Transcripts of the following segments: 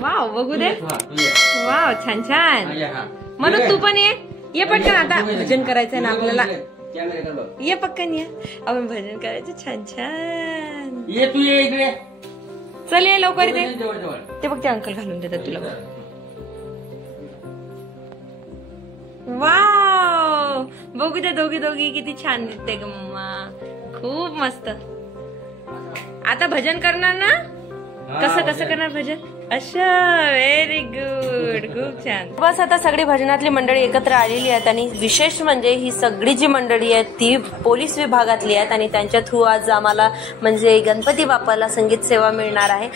वाव, बघू दे. वाव, छान छान. म्हणून तू पण ये पटकन, आता भजन करायचंय ना आपल्याला. ये पटकन ये, आपण भजन करायचं. छान छान. ये तू, ये इकडे. चल ये लवकर. ते बघ, ते अंकल घालून देतात तुला. वाव, बघू द्या दोघी किती छान दिसते ग मम्मा. खूप मस्त. आता भजन करणार ना? कसं करणार भजन? अच्छा, व्हेरी गुड, खूप छान. बस आता सगळी भजनातली मंडळी एकत्र आलेली आहेत आणि विशेष म्हणजे ही सगळी जी मंडळी आहेत ती पोलीस विभागातली आहेत आणि त्यांच्या थ्रू आज आम्हाला म्हणजे गणपती बाप्पाला संगीत सेवा मिळणार आहे.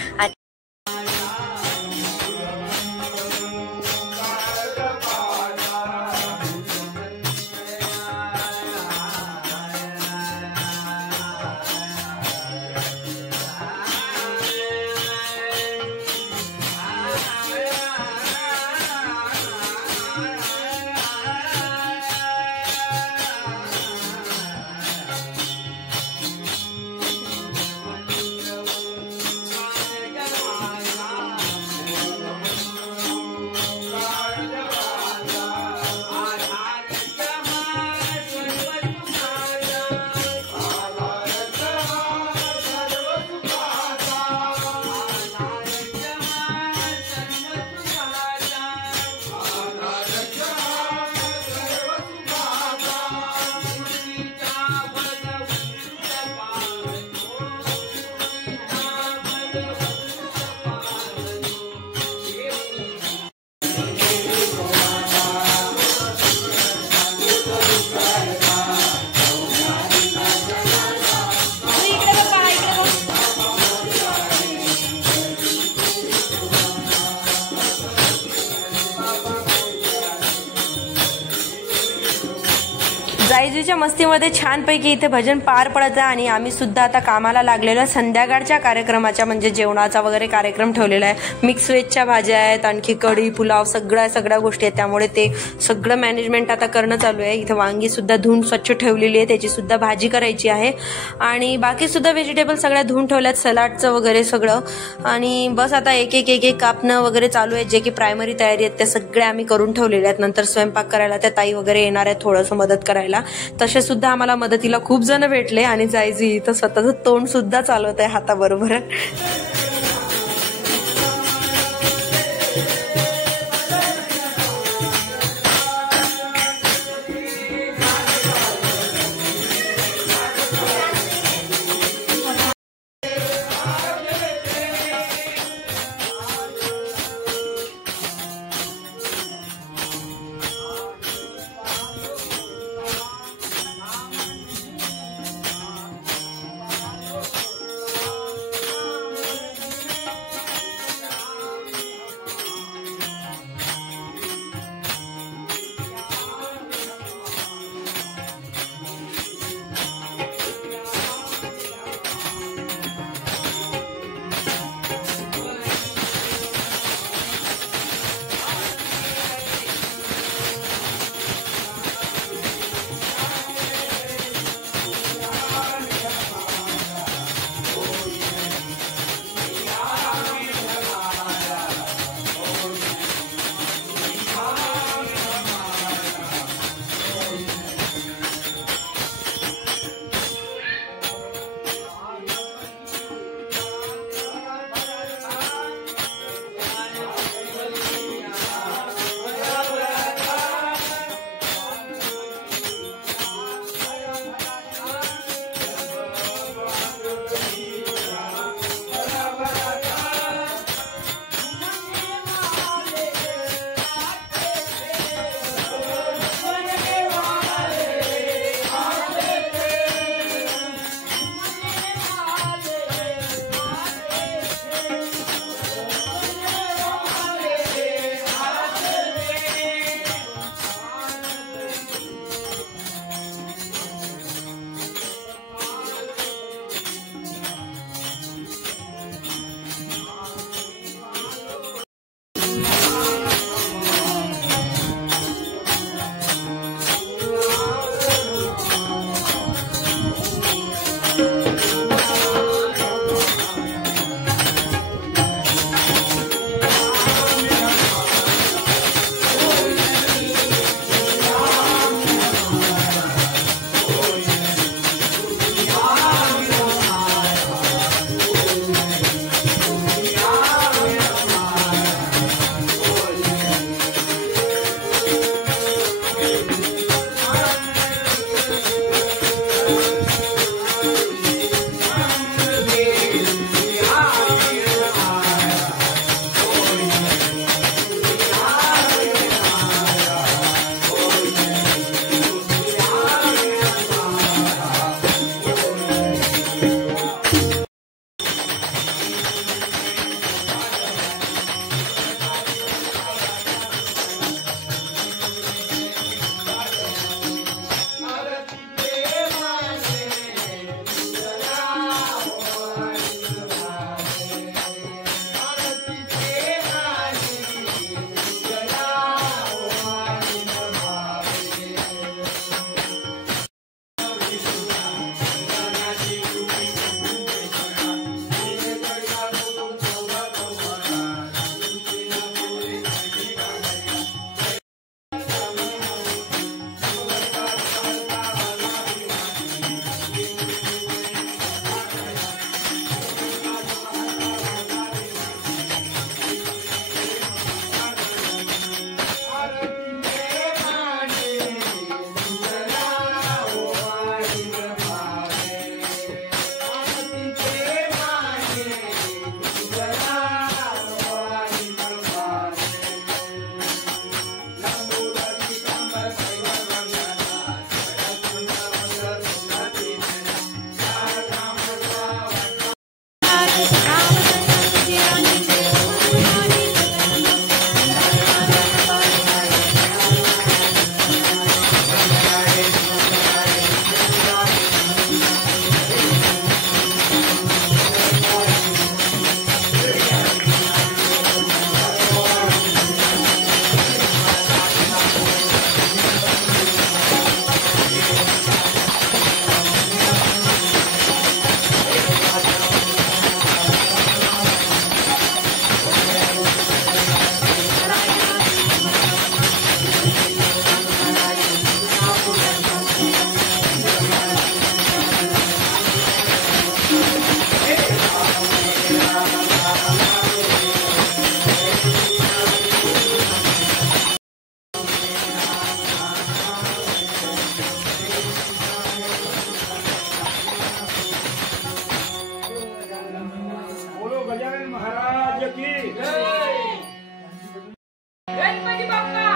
जायजूच्या मस्तीमध्ये छानपैकी इथे भजन पार पडतं आणि आम्ही सुद्धा आता कामाला लागलेलो. संध्याकाळच्या कार्यक्रमाच्या म्हणजे जेवणाचा वगैरे कार्यक्रम ठेवलेला आहे. मिक्स व्हेजच्या भाज्या आहेत, आणखी कढी, पुलाव, सगळ्या गोष्टी आहेत. त्यामुळे ते सगळं मॅनेजमेंट आता करणं चालू आहे. इथे वांगी सुद्धा धुवून स्वच्छ ठेवलेली आहे, त्याची सुद्धा भाजी करायची आहे आणि बाकी सुद्धा व्हेजिटेबल सगळ्या धुवून ठेवल्यात, सलाडचं वगैरे सगळं. आणि बस आता एक कापणं वगैरे चालू आहे. जे की प्रायमरी तयारी आहेत त्या सगळ्या आम्ही करून ठेवलेल्या आहेत. नंतर स्वयंपाक करायला त्या ताई वगैरे येणार आहेत थोडंसं मदत करायला. तसे सुद्धा आम्हाला मदतीला खूप जण भेटले आणि जायजू इथं स्वतःचं तोंड सुद्धा चालवत आहे हाताबरोबर. गजानन महाराज की गणपती बाप्पा